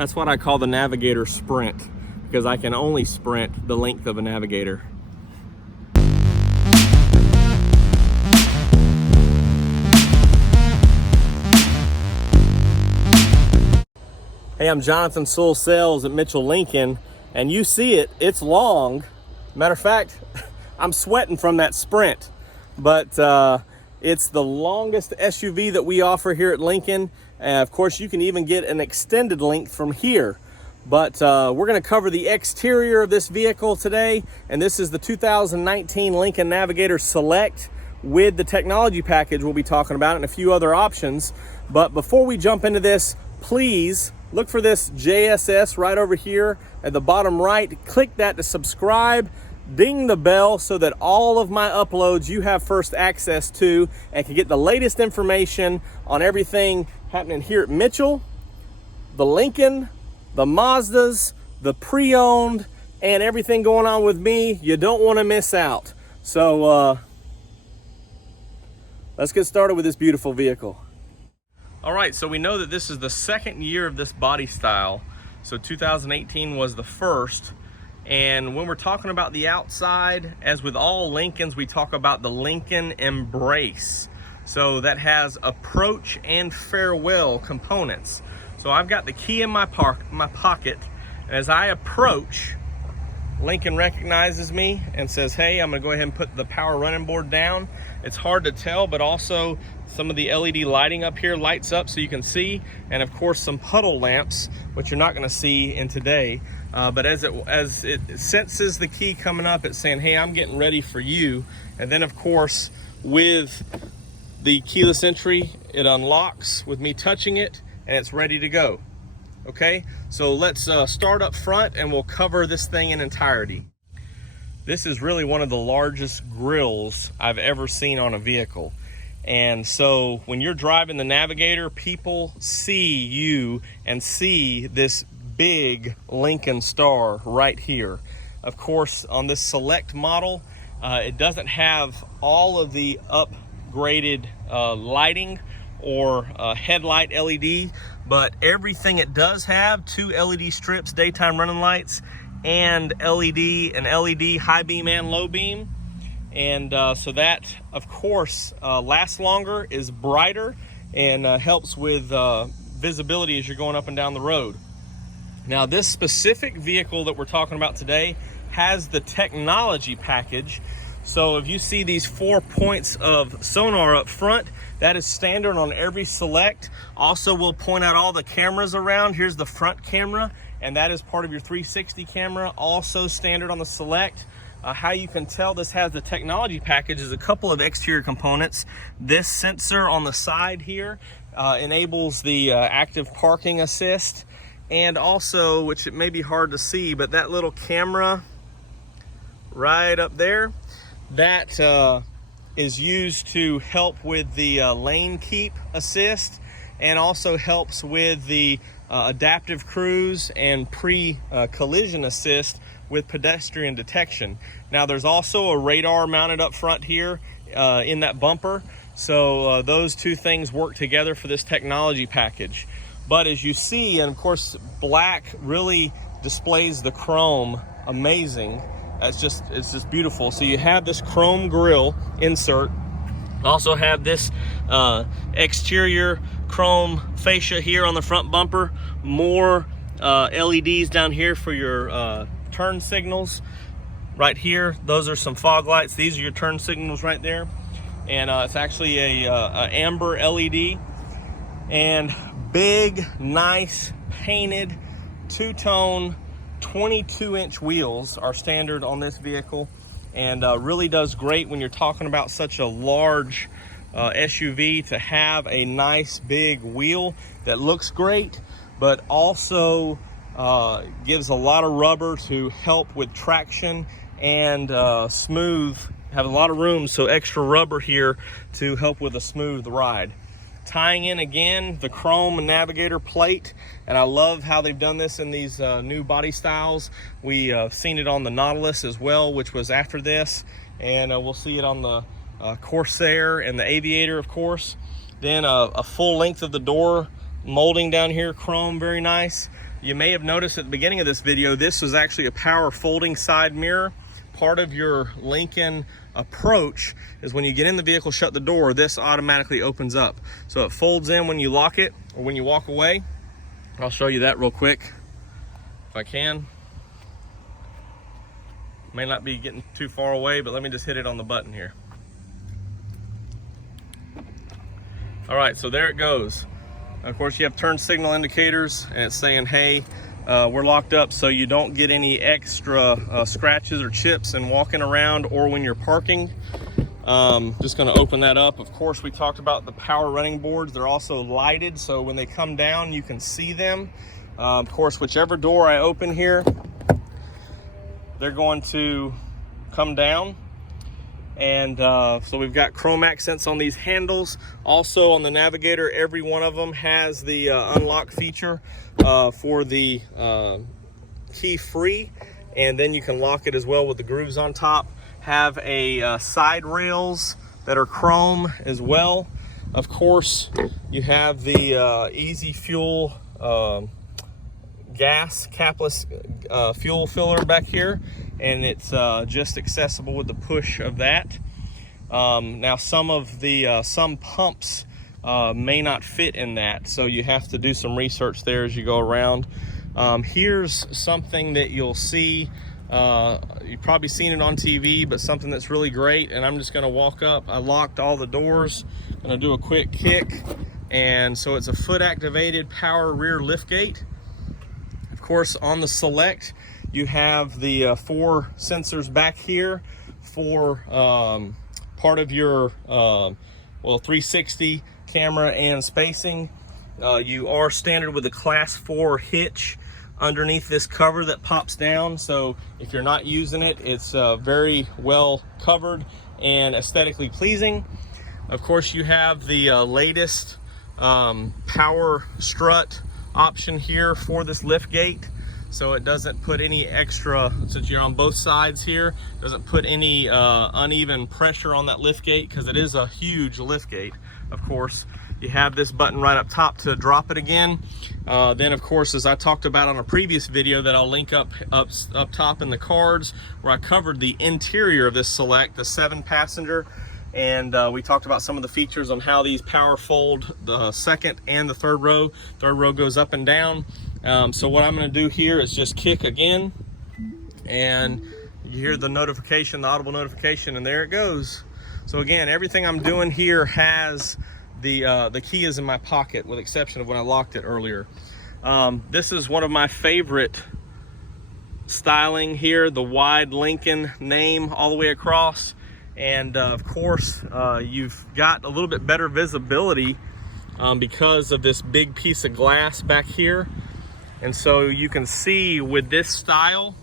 That's what I call the Navigator Sprint, because I can only sprint the length of a Navigator. Hey, I'm Jonathan Sewell Sales at Mitchell Lincoln, and you see it, it's long. Matter of fact, I'm sweating from that Sprint, but it's the longest SUV that we offer here at Lincoln. Of course, you can even get an extended length from here, but we're gonna cover the exterior of this vehicle today, and this is the 2019 Lincoln Navigator Select with the technology package we'll be talking about and a few other options. But before we jump into this, please look for this JSS right over here at the bottom right. Click that to subscribe, ding the bell so that all of my uploads you have first access to and can get the latest information on everything happening here at Mitchell, the Lincoln, the Mazdas, the pre-owned, and everything going on with me. You don't want to miss out. So let's get started with this beautiful vehicle. All right, so we know that this is the second year of this body style. So 2018 was the first. And when we're talking about the outside, as with all Lincolns, we talk about the Lincoln Embrace. So that has approach and farewell components. So I've got the key in my pocket. And as I approach, Lincoln recognizes me and says, hey, I'm gonna go ahead and put the power running board down. It's hard to tell, but also some of the LED lighting up here lights up so you can see, and of course some puddle lamps, which you're not gonna see in today. But as it senses the key coming up, it's saying, hey, I'm getting ready for you. And then of course, with the keyless entry, it unlocks with me touching it, and it's ready to go. Okay, so let's start up front and we'll cover this thing in entirety. This is really one of the largest grills I've ever seen on a vehicle. And so when you're driving the Navigator, people see you and see this big Lincoln star right here. Of course, on this Select model, it doesn't have all of the upgraded lighting or headlight LED, but everything it does have, 2 LED strips, daytime running lights, and LED high beam and low beam. And so that, of course, lasts longer, is brighter, and helps with visibility as you're going up and down the road. Now, this specific vehicle that we're talking about today has the technology package. So if you see these 4 points of sonar up front, that is standard on every Select. Also, we'll point out all the cameras around. Here's the front camera, and that is part of your 360 camera, also standard on the Select. How you can tell this has the technology package is a couple of exterior components. This sensor on the side here enables the active parking assist, and also, which it may be hard to see, but that little camera right up there, that is used to help with the lane keep assist, and also helps with the adaptive cruise and pre-collision assist with pedestrian detection. Now, there's also a radar mounted up front here in that bumper. So those two things work together for this technology package. But as you see, and of course, black really displays the chrome amazing. It's just beautiful. So you have this chrome grille insert. Also have this exterior chrome fascia here on the front bumper. More LEDs down here for your turn signals. Right here, those are some fog lights. These are your turn signals right there. And it's actually a amber LED. And big, nice, painted, two-tone, 22-inch wheels are standard on this vehicle, and really does great when you're talking about such a large SUV to have a nice big wheel that looks great, but also gives a lot of rubber to help with traction and smooth, have a lot of room, so extra rubber here to help with a smooth ride. Tying in again the chrome Navigator plate, and I love how they've done this in these new body styles. We've seen it on the Nautilus as well, which was after this, and we'll see it on the Corsair and the Aviator, of course. Then a full length of the door molding down here, chrome, very nice. You may have noticed at the beginning of this video, this was actually a power folding side mirror. Part of your Lincoln approach is when you get in the vehicle, shut the door, this automatically opens up. So it folds in when you lock it or when you walk away. I'll show you that real quick if I can. May not be getting too far away, but let me just hit it on the button here. All right, so there it goes. Of course, you have turn signal indicators, and it's saying, hey, we're locked up, so you don't get any extra scratches or chips in walking around or when you're parking. Just gonna open that up. Of course, we talked about the power running boards. They're also lighted, so when they come down, you can see them. Of course, whichever door I open here, they're going to come down. And so we've got chrome accents on these handles. Also on the Navigator, every one of them has the unlock feature for the key free, and then you can lock it as well with the grooves on top. Have a side rails that are chrome as well. Of course, you have the easy fuel gas capless fuel filler back here, and it's just accessible with the push of that. Now some pumps may not fit in that, so you have to do some research there as you go around. Here's something that you'll see, you've probably seen it on TV, but something that's really great, and I'm just gonna walk up. I locked all the doors, gonna do a quick kick, and so it's a foot activated power rear lift gate. Of course, on the Select, you have the 4 sensors back here for part of your 360 camera and spacing. You are standard with the Class 4 hitch underneath this cover that pops down, so if you're not using it, it's very well covered and aesthetically pleasing. Of course, you have the latest power strut option here for this lift gate, so it doesn't put any extra, since you're on both sides here, doesn't put any uneven pressure on that lift gate, because it is a huge lift gate. Of course, you have this button right up top to drop it again. Then of course, as I talked about on a previous video that I'll link up top in the cards, where I covered the interior of this Select, the 7-passenger, and we talked about some of the features on how these power fold the second and the third row. Third row goes up and down. So what I'm going to do here is just kick again, and you hear the notification, the audible notification, and there it goes. So again, everything I'm doing here has the key is in my pocket, with the exception of when I locked it earlier. This is one of my favorite styling here, the wide Lincoln name all the way across. And of course, you've got a little bit better visibility because of this big piece of glass back here. And so you can see with this style,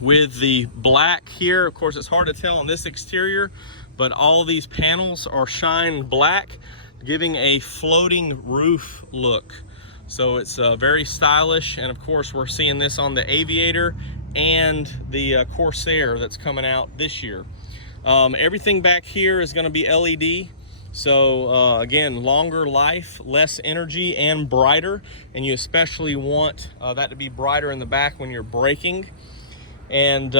with the black here, of course it's hard to tell on this exterior, but all of these panels are shine black, giving a floating roof look. So it's very stylish. And of course, we're seeing this on the Aviator and the Corsair that's coming out this year. Everything back here is going to be LED. So again, longer life, less energy, and brighter. And you especially want that to be brighter in the back when you're braking. And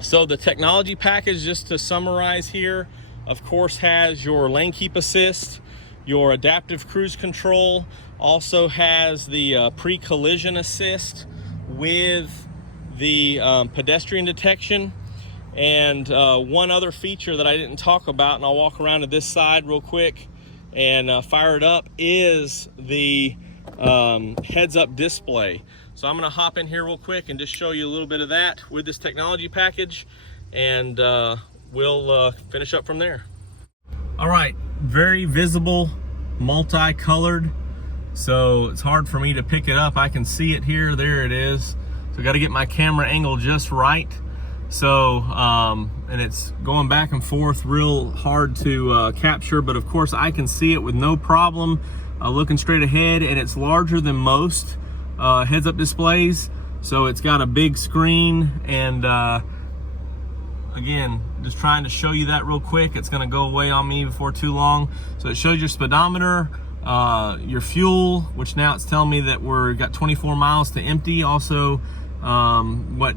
so the technology package, just to summarize here, of course has your lane keep assist, your adaptive cruise control, also has the pre-collision assist with the pedestrian detection. And one other feature that I didn't talk about, and I'll walk around to this side real quick and fire it up, is the heads-up display. So I'm gonna hop in here real quick and just show you a little bit of that with this technology package, and we'll finish up from there. All right, very visible, multicolored, so it's hard for me to pick it up. I can see it here, there it is. So I gotta get my camera angle just right. So, and it's going back and forth, real hard to capture, but of course I can see it with no problem looking straight ahead, and it's larger than most heads-up displays. So it's got a big screen, and again, just trying to show you that real quick. It's gonna go away on me before too long. So it shows your speedometer, your fuel, which now it's telling me that we're got 24 miles to empty. Also, what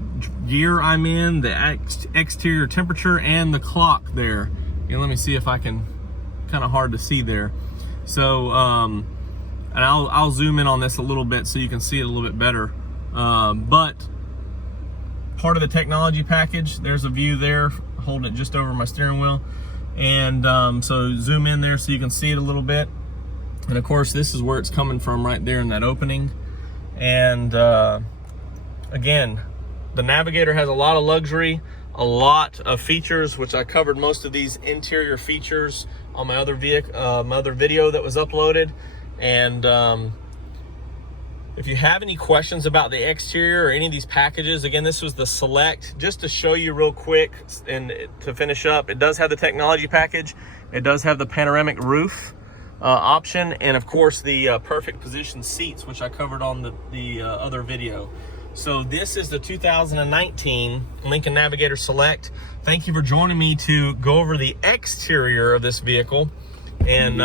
gear I'm in, the exterior temperature, and the clock there. Let me see if I can, kind of hard to see there. So, and I'll zoom in on this a little bit so you can see it a little bit better. But part of the technology package, there's a view there, holding it just over my steering wheel. And so zoom in there so you can see it a little bit. And of course, this is where it's coming from, right there in that opening. And again, the Navigator has a lot of luxury, a lot of features, which I covered most of these interior features on my other vehicle, my other video that was uploaded. And if you have any questions about the exterior or any of these packages, again, this was the Select. Just to show you real quick and to finish up, it does have the technology package. It does have the panoramic roof option, and of course the perfect position seats, which I covered on the other video. So this is the 2019 Lincoln Navigator Select. Thank you for joining me to go over the exterior of this vehicle. And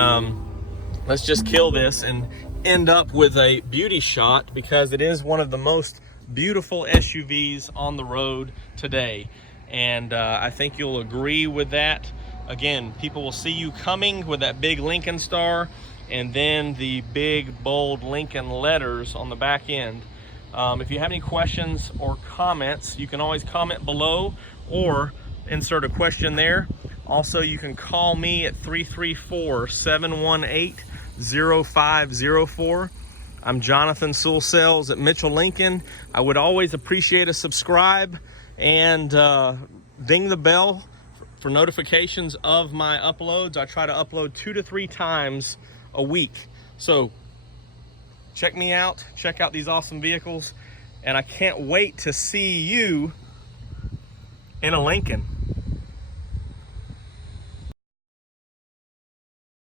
let's just kill this and end up with a beauty shot, because it is one of the most beautiful SUVs on the road today. And I think you'll agree with that. Again, people will see you coming with that big Lincoln star and then the big bold Lincoln letters on the back end. If you have any questions or comments, you can always comment below or insert a question there. Also, you can call me at 334-718-0504. I'm Jonathan Sewell Sales at Mitchell Lincoln. I would always appreciate a subscribe and ding the bell for notifications of my uploads. I try to upload 2 to 3 times a week. So check me out, check out these awesome vehicles, and I can't wait to see you in a Lincoln.